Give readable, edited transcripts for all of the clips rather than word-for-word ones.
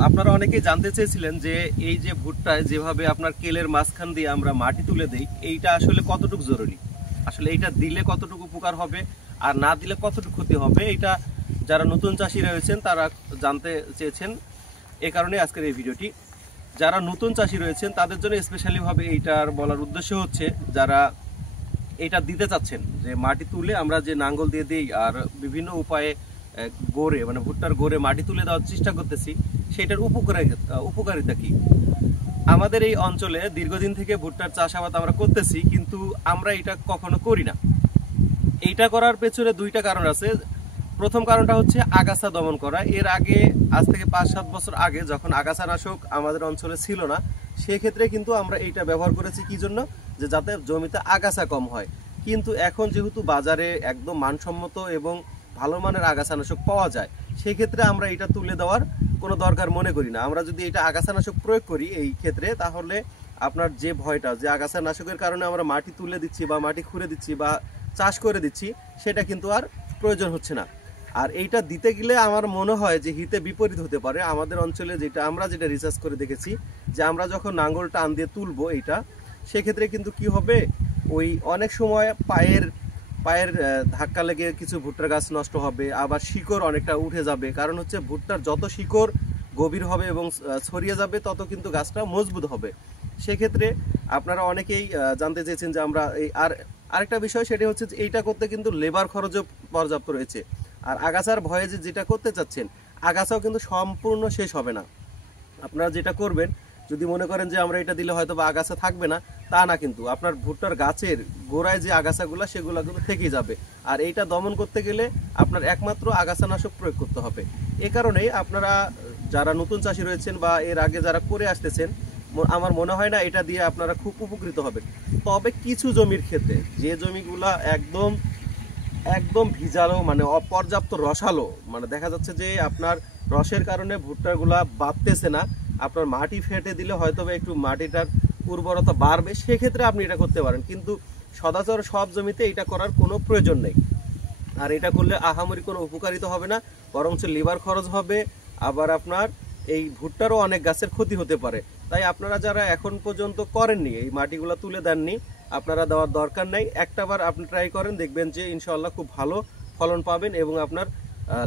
আপনারা অনেকেই জানতে চেয়েছিলেন যে এই যে ভুট্টায় যেভাবে আপনার কেলের মাঝখান দিয়ে আমরা মাটি তুলে দেই এইটা আসলে কতটুকু জরুরি, আসলে এইটা দিলে কতটুকু উপকার হবে আর না দিলে কতটুকু ক্ষতি হবে, এটা যারা নতুন চাষি রয়েছেন তারা জানতে চেয়েছেন। এই কারণে আজকের এই ভিডিওটি। যারা নতুন চাষি রয়েছেন তাদের জন্য স্পেশালি ভাবে এইটার বলার উদ্দেশ্য হচ্ছে যারা এটা দিতে চাচ্ছেন যে মাটি তুলে আমরা যে নাঙ্গল দিয়ে দিই আর বিভিন্ন উপায়ে গোড়ে মানে ভুট্টার গোড়ে মাটি তুলে দেওয়ার চেষ্টা করতেছি, সেটার উপকারিতা কি। আমাদের এই অঞ্চলে দীর্ঘদিন থেকে ভুট্টার চাষাবাদ আমরা করতেছি, কিন্তু আমরা এটা কখনো করি না। এইটা করার পেছনে দুইটা কারণ আছে। প্রথম কারণটা হচ্ছে আগাছা দমন করা। এর আগে আজ থেকে 5-7 বছর আগে যখন আগাছানাশক আমাদের অঞ্চলে ছিল না, সেক্ষেত্রে কিন্তু আমরা এইটা ব্যবহার করেছি কি জন্য, যে যাতে জমিতে আগাছা কম হয়। কিন্তু এখন যেহেতু বাজারে একদম মানসম্মত এবং ভালো মানের আগাছানাশক পাওয়া যায়, সেক্ষেত্রে আমরা এটা তুলে দেওয়ার কোনো দরকার মনে করি না। আমরা যদি এটা আগাছানাশক প্রয়োগ করি এই ক্ষেত্রে, তাহলে আপনার যে ভয়টা যে আগাছানাশকের কারণে আমরা মাটি তুলে দিচ্ছি বা মাটি খুঁড়ে দিচ্ছি বা চাষ করে দিচ্ছি, সেটা কিন্তু আর প্রয়োজন হচ্ছে না। আর এইটা দিতে গেলে আমার মনে হয় যে হিতে বিপরীত হতে পারে। আমাদের অঞ্চলে যেটা রিসার্চ করে দেখেছি, যে আমরা যখন নাঙ্গল টান দিয়ে তুলবো এইটা, সেক্ষেত্রে কিন্তু কি হবে, ওই অনেক সময় পায়ের ধাক্কা লেগে কিছু ভুট্টার গাছ নষ্ট হবে, আবার শিকড় অনেকটা উঠে যাবে। কারণ হচ্ছে ভুট্টার যত শিকড় গভীর হবে এবং ছড়িয়ে যাবে, তত কিন্তু গাছটা মজবুত হবে। সেক্ষেত্রে আপনারা অনেকেই জানতে চেয়েছেন যে আমরা আরেকটা বিষয়, সেটা হচ্ছে যে এইটা করতে কিন্তু লেবার খরচও পর্যাপ্ত রয়েছে। আর আগাছার ভয়ে যেটা করতে চাচ্ছেন, আগাছাও কিন্তু সম্পূর্ণ শেষ হবে না। আপনারা যেটা করবেন, যদি মনে করেন যে আমরা এটা দিলে হয়তো বা আগাছা থাকবে না, তা না, কিন্তু আপনার ভুট্টার গাছের গোড়ায় যে আগাছাগুলো সেগুলো কিন্তু থেকেই যাবে। আর এইটা দমন করতে গেলে আপনার একমাত্র আগাছানাশক প্রয়োগ করতে হবে। এ কারণেই আপনারা যারা নতুন চাষি রয়েছেন বা এর আগে যারা করে আসতেছেন, আমার মনে হয় না এটা দিয়ে আপনারা খুব উপকৃত হবেন। তবে কিছু জমির ক্ষেত্রে, যে জমিগুলা একদম একদম ভিজালো মানে অপর্যাপ্ত রসালো, মানে দেখা যাচ্ছে যে আপনার রসের কারণে ভুট্টাগুলা বাড়তেছে না, আপনার মাটি ফেটে দিলে হয়তো একটু মাটিটার উর্বরতা বাড়বে, সেক্ষেত্রে আপনি এটা করতে পারেন। কিন্তু সদাচর সব জমিতে এটা করার কোনো প্রয়োজন নেই। আর এটা করলে আহামরি কোনো উপকারিতা হবে না, বরঞ্চ লিভার খরচ হবে, আবার আপনার এই ভুট্টারও অনেক গাছের ক্ষতি হতে পারে। তাই আপনারা যারা এখন পর্যন্ত করেননি, এই মাটিগুলো তুলে দেননি, আপনারা দেওয়ার দরকার নেই। একটাবার আপনি ট্রাই করেন, দেখবেন যে ইনশাআল্লাহ খুব ভালো ফলন পাবেন এবং আপনার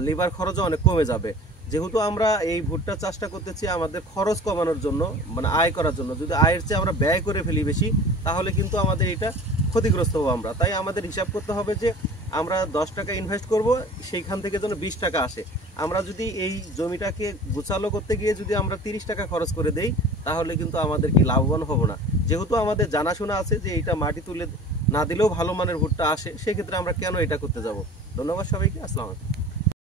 লিভার খরচও অনেক কমে যাবে। যেহেতু আমরা এই ভুট্টা চাষটা করতেছি আমাদের খরচ কমানোর জন্য, মানে আয় করার জন্য, যদি আয়ের চেয়ে আমরা ব্যয় করে ফেলি বেশি, তাহলে কিন্তু আমাদের এটা ক্ষতিগ্রস্ত হবো আমরা। তাই আমাদের হিসাব করতে হবে যে আমরা 10 টাকা ইনভেস্ট করব, সেইখান থেকে যেন 20 টাকা আসে। আমরা যদি এই জমিটাকে গোছালো করতে গিয়ে যদি আমরা 30 টাকা খরচ করে দেই, তাহলে কিন্তু আমাদের কি লাভবান হব না। যেহেতু আমাদের জানাশোনা আছে যে এইটা মাটি তুলে না দিলেও ভালো মানের ভুট্টা আসে, সেক্ষেত্রে আমরা কেন এটা করতে যাব। ধন্যবাদ সবাইকে। আসসালামু আলাইকুম।